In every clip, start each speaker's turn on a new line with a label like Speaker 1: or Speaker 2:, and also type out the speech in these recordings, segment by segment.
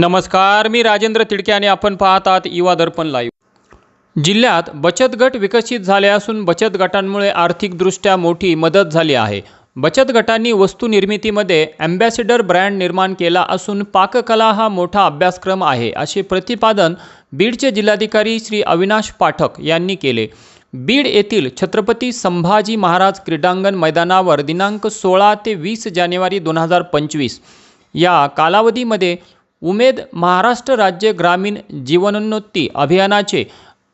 Speaker 1: नमस्कार मी राजेंद्र तिडके आणि आपण पाहत आहात युवा दर्पण लाईव्ह जिल्ह्यात बचत गट विकसित झाले असून बचत गटांमुळे आर्थिकदृष्ट्या मोठी मदत झाली आहे. बचत गटांनी वस्तू निर्मितीमध्ये अँबॅसिडर ब्रँड निर्माण केला असून पाककला हा मोठा अभ्यासक्रम आहे असे प्रतिपादन बीडचे जिल्हाधिकारी श्री अविनाश पाठक यांनी केले. बीड येथील छत्रपती संभाजी महाराज क्रीडांगण मैदानावर दिनांक सोळा ते वीस जानेवारी दोन हजार पंचवीस या कालावधीमध्ये उमेद महाराष्ट्र राज्य ग्रामीण जीवनोन्नती अभियानाचे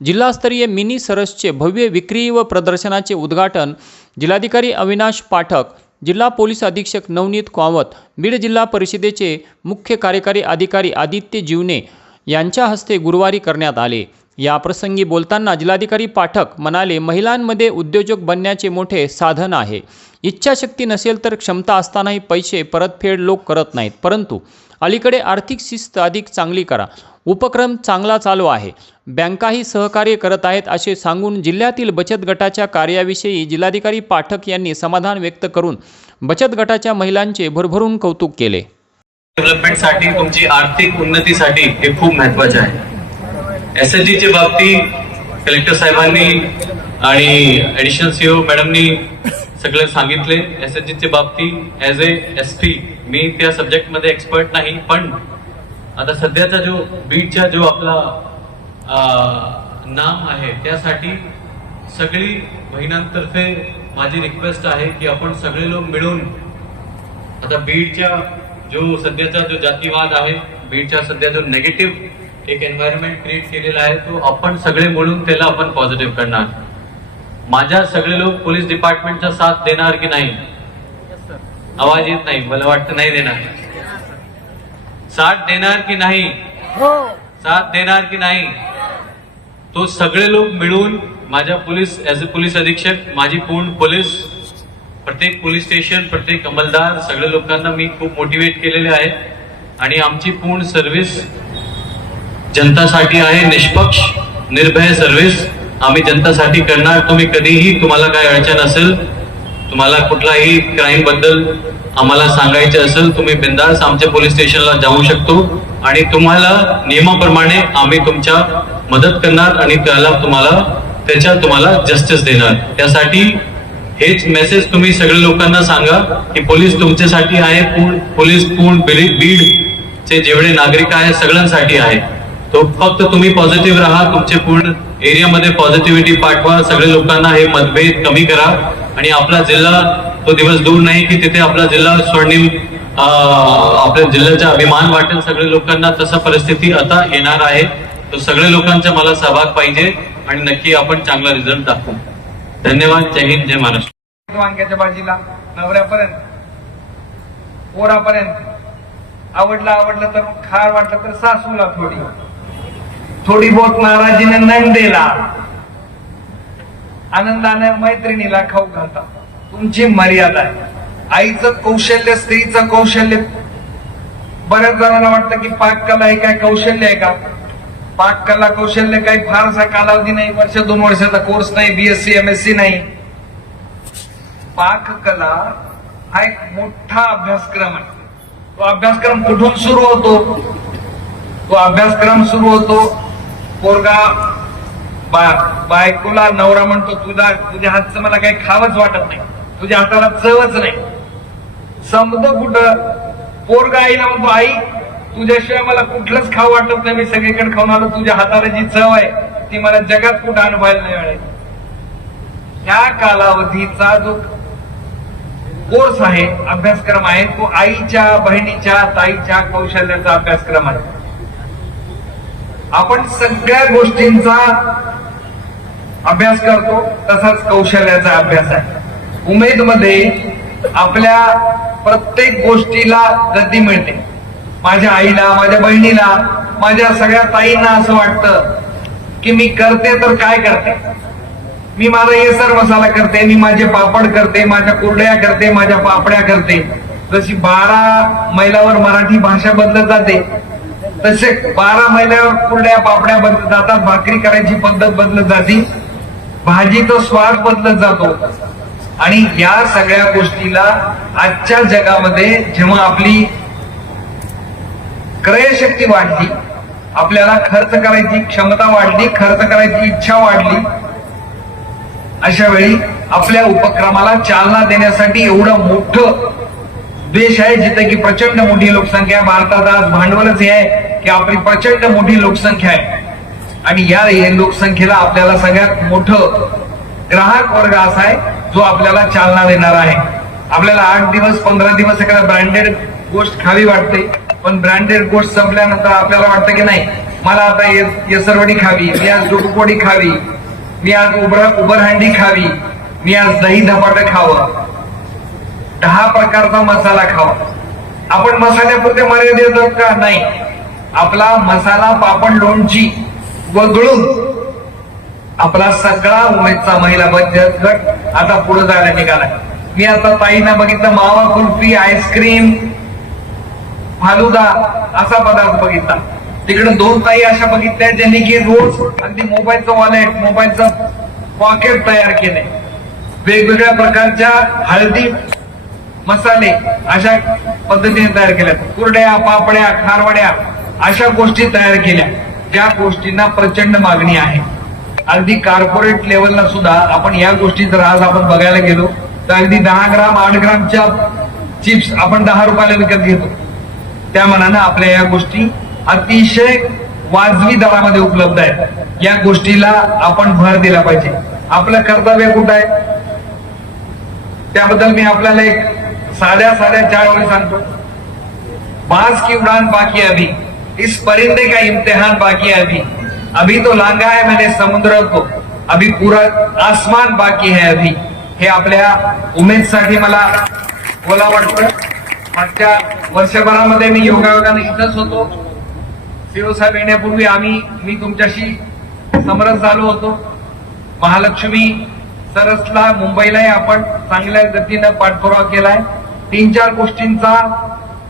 Speaker 1: जिल्हास्तरीय मिनी सरसचे भव्य विक्री व प्रदर्शनाचे उद्घाटन जिल्हाधिकारी अविनाश पाठक जिल्हा पोलीस अधीक्षक नवनीत कावत बीड जिल्हा परिषदेचे मुख्य कार्यकारी अधिकारी आदित्य जीवने यांच्या हस्ते गुरुवारी करण्यात आले. या प्रसंगी बोलताना जिल्हाधिकारी पाठक म्हणाले महिलांमध्ये उद्योजक बनण्याचे मोठे साधन आहे. इच्छाशक्ती नसेल तर क्षमता असतानाही पैसे परतफेड लोक करत नाहीत. परंतु अलीकडे आर्थिक शिस्त अधिक चांगली करा. उपक्रम चांगला चालू आहे. बँकाही सहकार्य करत आहेत असे सांगून जिल्ह्यातील बचत गटाच्या कार्याविषयी जिल्हाधिकारी पाठक यांनी समाधान व्यक्त करून बचत गटाच्या महिलांचे भरभरून कौतुक केले.
Speaker 2: डेव्हलपमेंटसाठी तुमची आर्थिक उन्नतीसाठी हे खूप महत्त्वाचे आहे. एस एच जीच्या बाबतीत कलेक्टर साहेबांनी आणि ऍडिशनल सीओ मॅडमनी सगळं सांगितले. एस एच जीच्या बाबतीत ऍज ए एस पी मी त्या सब्जेक्टमध्ये एक्सपर्ट नाही पण आता सध्याचा जो बीडचा जो आपला नाम आहे त्यासाठी सगळी महिलांतर्फे माझी रिक्वेस्ट आहे की आपण सगळे लोक मिळून आता बीडच्या जो सध्याचा जो जातीवाद आहे बीडच्या सध्या जो नेगेटिव्ह एक एन्व्हायरमेंट क्रिएट केलेला आहे तो आपण सगळे मिळून त्याला आपण पॉझिटिव्ह करणार. माझ्या सगळे लोक पोलीस डिपार्टमेंटचा साथ देणार की नाही? आवाज येत नाही मला वाटतं नाही देणार. साथ देणार की नाही? साथ देणार की नाही? तो सगळे लोक मिळून माझ्या पोलीस ऍज अ पोलीस अधीक्षक माझी पूर्ण पोलीस प्रत्येक पोलीस स्टेशन प्रत्येक अंमलदार सगळ्या लोकांना मी खूप मोटिवेट केलेले आहे. आणि आमची पूर्ण सर्व्हिस जनतासाठी आहे निष्पक्ष निर्भय सर्व्हिस आम्ही जनतासाठी करणार तुम्ही कधीही तुम्हाला काय अडचण असेल तुम्हाला कुठलाही क्राईमबद्दल आम्हाला सांगायचं असेल तुम्ही बिंदास आमच्या पोलीस स्टेशनला जाऊ शकतो. आणि तुम्हाला नियमाप्रमाणे आम्ही तुमच्या मदत करणार आणि त्याला तुम्हाला त्याच्या तुम्हाला जस्टिस देणार. त्यासाठी हेच मेसेज तुम्ही सगळ्या लोकांना सांगा की पोलीस तुमच्यासाठी आहे पूर्ण पोलीस पूर्ण बीड चे जेवढे नागरिक आहे सगळ्यांसाठी आहे. तो फक्त तुम्ही पॉझिटिव्ह राहा तुमचे पूर्ण एरियामध्ये पॉझिटिव्हिटी पाठवा सगळ्या लोकांना हे मतभेद कमी करा. आणि आपला जिल्हा तो दिवस दूर नाही की तिथे आपला जिल्हा स्वर्णिम आपल्या जिल्ह्याचा अभिमान वाटेल. सगळ्या लोकांना तसं परिस्थिती आता येणार आहे. तर सगळे लोकांचा मला सहभाग पाहिजे आणि नक्की आपण चांगला रिझल्ट दाखवू. धन्यवाद. जय हिंद जय महाराष्ट्र.
Speaker 3: वांग्याच्या भाजीला नवऱ्यापर्यंत पोरापर्यंत. आवडला आवडलं तर खार वाटलं तर सासूला थोडी. थोडी बोत नाराजीने नंदेला. आनंदाने मैत्रिणीला खाऊ घालता तुमची मर्यादा आहे. आईचं कौशल्य स्त्रीचं कौशल्य. बऱ्याच जणांना वाटतं की पाककला हे काय कौशल्य आहे का? पाककला कौशल्य काही फारसा कालावधी नाही. वर्ष दोन वर्षाचा कोर्स नाही. बीएससी एमएससी नाही. पाककला हा एक मोठा अभ्यासक्रम आहे. तो अभ्यासक्रम कुठून सुरू होतो? तो अभ्यासक्रम सुरू होतो पोरगा बा- बायकोला नवरा म्हणतो तुझा तुझ्या हातचं मला काही खावंच वाटत नाही. तुझ्या हाताला चवच नाही. समज कुठं पोरगा आईला म्हणतो आई तुझ्याशिवाय मला कुठलंच खाऊ वाटत नाही. मी सगळीकडे खाऊन आलो. तुझ्या हाताला जी चव आहे ती मला जगात कुठं अनुभवायला नाही मिळेल. त्या कालावधीचा जो कोर्स आहे अभ्यासक्रम आहे तो आईच्या बहिणीच्या ताईच्या कौशल्याचा अभ्यासक्रम आहे. आपण सगळ्या गोष्टींचा अभ्यास करतो तसाच कौशल्याचा अभ्यास आहे. उमेदमध्ये आपल्या प्रत्येक गोष्टीला गती मिळते. माझ्या आईला माझ्या बहिणीला माझ्या सगळ्या ताईंना असं वाटतं की मी करते तर काय करते? मी माझा येसर मसाला करते मी माझे पापड करते माझ्या कुरड्या करते माझ्या पापड्या करते. जशी बारा मैलावर मराठी भाषा बदलत जाते तसे बारा महिन्यावर कुरड्या पापड्या बदलत जातात. भाकरी करायची पद्धत बदलत जाते. भाजीचा स्वाद बदलत जातो. आणि या सगळ्या गोष्टीला आजच्या जगामध्ये जेव्हा आपली क्रयशक्ती वाढली आपल्याला खर्च करायची क्षमता वाढली खर्च करायची इच्छा वाढली अशा वेळी आपल्या उपक्रमाला चालना देण्यासाठी एवढं मोठं देश आहे जिथे की प्रचंड मोठी लोकसंख्या भारतात आज भांडवलच हे आहे. की आपली प्रचंड मोठी लोकसंख्या आहे. आणि या लोकसंख्येला आपल्याला सगळ्यात मोठं ग्राहक वर्ग असा आहे जो आपल्याला चालना देणार आहे. आपल्याला आठ दिवस पंधरा दिवस एखादा ब्रँडेड गोष्ट खावी वाटते पण ब्रँडेड गोष्ट संपल्यानंतर आपल्याला वाटतं की नाही मला आता येसरवडी खावी मी आज डुबुकोडी खावी मी आज उबर उबरहंडी खावी मी आज दही धपाटं खावं. दहा प्रकारचा मसाला खावा. आपण मसाल्यापुरते मर्यादित का? नाही. आपला मसाला पापड लोणची वगळून आपला सगळा उमेदचा महिला बचत गट आता पुढे जायला निघालाय. मी आता ताईंना बघितलं मावा कुल्फी आईस्क्रीम फालुदा असा पदार्थ बघितला. तिकडे दोन ताई अशा बघितल्या ज्यांनी की रोज अगदी मोबाईलचं वॉलेट मोबाईलचं पॉकेट तयार केले वेगवेगळ्या प्रकारच्या हळदी मसाले अशा पद्धतीने तयार केल्या कुरड्या पापड्या खारवड्या अशा गोष्टी तयार केल्या. ज्या गोष्टींना प्रचंड मागणी आहे. अगदी कॉर्पोरेट लेवलला सुद्धा आपण या गोष्टी जर आज आपण बघायला गेलो तर अगदी दहा ग्राम आठ ग्रामच्या चिप्स आपण दहा रुपयाला विकत घेतो. त्या मनानं आपल्या या गोष्टी अतिशय वाजवी दरामध्ये उपलब्ध आहेत. या गोष्टीला आपण भर दिला पाहिजे. आपलं कर्तव्य कुठं आहे? त्याबद्दल मी आपल्याला एक साध्या साध्या चार वेळी सांगतो. बास की उड़ान बाकी अभी इस परिंदे का इम्तिहान बाकी है अभी। अभी तो लांगा है मैंने समुद्र को। अभी पूरा आसमान बाकी है अभी। हे आपल्या उमेदसाठी मला बोला वाटतं। मागच्या वर्षभरामध्ये मी योगायोगाने इथंच होतो. सीओ साहेब येण्यापूर्वी आम्ही मी तुमच्याशी समरस झालो होतो. महालक्ष्मी सरसला मुंबईलाही आपण चांगल्या गतीनं पाठपुरावा केलाय. तीन चार गोष्टींचा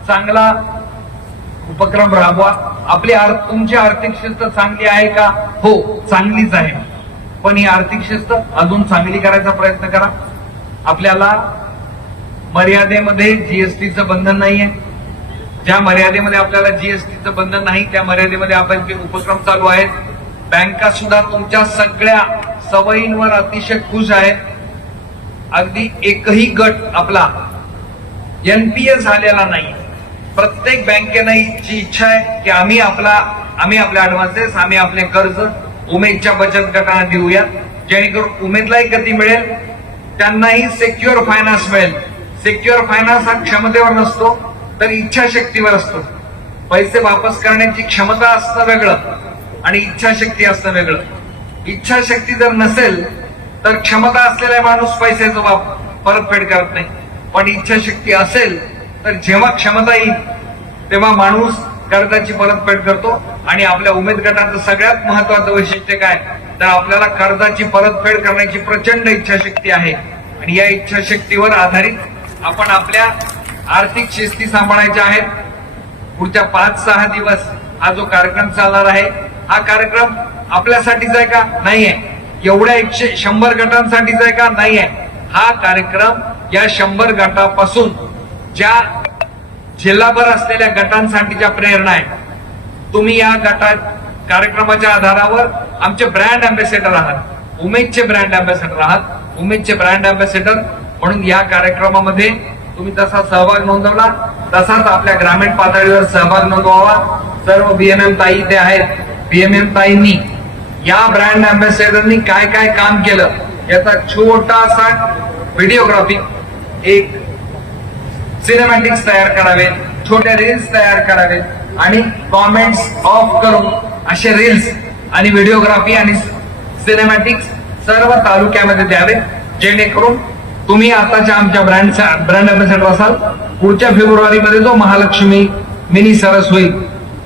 Speaker 3: चांगला उपक्रम राबवा. आपली तुमची आर्थिक शिस्त चांगली आहे का? हो चांगलीच आहे. पण ही आर्थिक शिस्त अजून चांगली करायचा प्रयत्न करा. आपल्याला मर्यादेमध्ये जीएसटीचं बंधन नाहीये. ज्या मर्यादेमध्ये आपल्याला जीएसटीचं बंधन नाही त्या मर्यादेमध्ये आपले उपक्रम चालू आहेत बँका सुद्धा तुमच्या सगळ्या सवयींवर अतिशय खुश आहेत. अगदी एकही गट आपला एनपीए झालेला नाही प्रत्येक बँकेने जी इच्छा आहे की आम्ही आपला आम्ही आपले ऍडव्हान्सेस आम्ही आपले कर्ज उमेदच्या बचत गटांना देऊया जेणेकरून उमेदलाही गती मिळेल त्यांनाही सेक्युअर फायनान्स मिळेल. सेक्युअर फायनान्स हा क्षमतेवर नसतो तर इच्छाशक्तीवर असतो. पैसे वापस करण्याची क्षमता असणं वेगळं आणि इच्छाशक्ती असणं वेगळं. इच्छाशक्ती जर नसेल तर क्षमता असलेला माणूस पैशाचं वाप परतफेड करत नाही. पण इच्छाशक्ती असेल तर जेव्हा क्षमता येईल तेव्हा माणूस कर्जाची परतफेड करतो आणि आपल्या उमेद गटाचं सगळ्यात महत्वाचं वैशिष्ट्य काय? तर आपल्याला कर्जाची परतफेड करण्याची प्रचंड इच्छाशक्ती आहे. आणि या इच्छाशक्तीवर आधारित आपण आपल्या आर्थिक शिस्ती सांभाळायच्या आहेत. पुढच्या पाच सहा दिवस हा जो कार्यक्रम चालणार आहे हा कार्यक्रम आपल्यासाठीच आहे का? नाहीये. एवढ्या एकशे शंभर गटांसाठीच आहे का? नाहीये. हा कार्यक्रम या शंभर गटापासून ज्या जिल्हाभर असलेल्या गटांसाठीच्या प्रेरणा आहेत तुम्ही या गटात कार्यक्रमाच्या आधारावर आमचे ब्रँड अँबॅसेडर आहात. उमेदचे ब्रँड अँबॅसेडर आहात. उमेदचे ब्रँड अँबॅसेडर म्हणून या कार्यक्रमामध्ये तुम्ही तसा सहभाग नोंदवला. तसाच आपल्या ग्रामीण पातळीवर सहभाग नोंदवावा. सर्व बीएमएम ताई ते आहेत. बीएमएम ताईंनी या ब्रँड अँबॅसेडरनी काय काय काम केलं याचा छोटासा व्हिडिओग्राफी एक सिनेमॅटिक्स तयार करावेत छोट्या रील्स तयार करावेत आणि कॉमेंट्स ऑफ करून असे रील्स आणि व्हिडिओग्राफी आणि सिनेमॅटिक्स सर्व तालुक्यामध्ये द्यावेत जेणेकरून तुम्ही आताच्या आमच्या ब्रँडचा ब्रँड अँबॅसेडर असाल पुढच्या फेब्रुवारीमध्ये जो महालक्ष्मी मिनी सरस होईल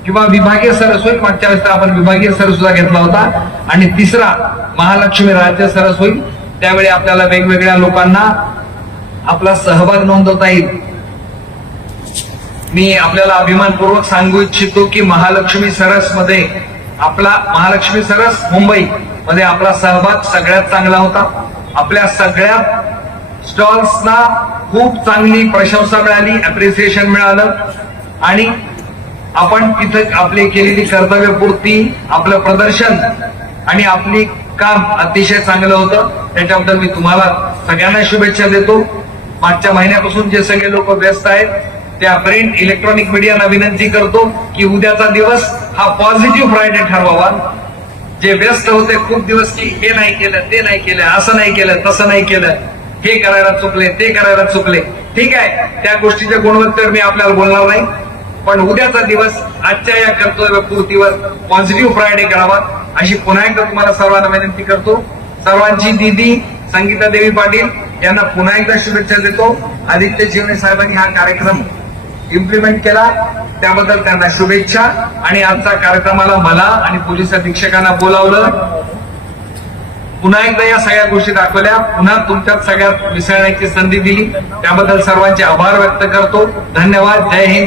Speaker 3: किंवा विभागीय सरस होईल मागच्या वेळेस आपण विभागीय सरस सुद्धा घेतला होता आणि तिसरा महालक्ष्मी राज्य सरस होईल त्यावेळी आपल्याला वेगवेगळ्या लोकांना आपला सहभाग नोंदवता येईल. मी आपल्याला अभिमानपूर्वक सांगू इच्छितो की महालक्ष्मी सरसमध्ये आपला महालक्ष्मी सरस मुंबई मध्ये आपला सहभाग सगळ्यात चांगला होता. आपल्या सगळ्या स्टॉल्सना खूप चांगली प्रशंसा मिळाली अप्रिसिएशन मिळालं. आणि आपण तिथं आपली केलेली कर्तव्यपूर्ती आपलं प्रदर्शन आणि आपली काम अतिशय चांगलं होतं. त्याच्याबद्दल मी तुम्हाला सगळ्यांना शुभेच्छा देतो. मागच्या महिन्यापासून जे सगळे लोक व्यस्त आहेत त्या प्रिंट इलेक्ट्रॉनिक मीडियाना विनंती करतो की उद्याचा दिवस हा पॉझिटिव्ह फ्रायडे ठरवावा. जे व्यस्त होते खूप दिवस की हे नाही केलं ते नाही केलं असं नाही केलं तसं नाही केलं हे करायला चुकले ते करायला चुकले. ठीक आहे त्या गोष्टीच्या गुणवत्तेवर मी आपल्याला बोलणार नाही. पण उद्याचा दिवस आजच्या या कर्तव्य पूर्तीवर पॉझिटिव्ह फ्रायडे करावा. अशी पुन्हा एकदा तुम्हाला सर्वांना विनंती करतो. सर्वांची दीदी संगीता देवी पाटील यांना पुन्हा एकदा शुभेच्छा देतो. आदित्य जीवने साहेबांनी हा कार्यक्रम इम्प्लिमेंट केला. त्याबद्दल त्यांना शुभेच्छा. आणि आजच्या कार्यक्रमाला मला आणि पोलीस अधीक्षकांना बोलावलं. पुन्हा एकदा या सगळ्या गोष्टी दाखवल्या. पुन्हा तुमच्यात सगळ्यात मिसळण्याची संधी दिली. त्याबद्दल सर्वांचे आभार व्यक्त करतो. धन्यवाद. जय हिंद.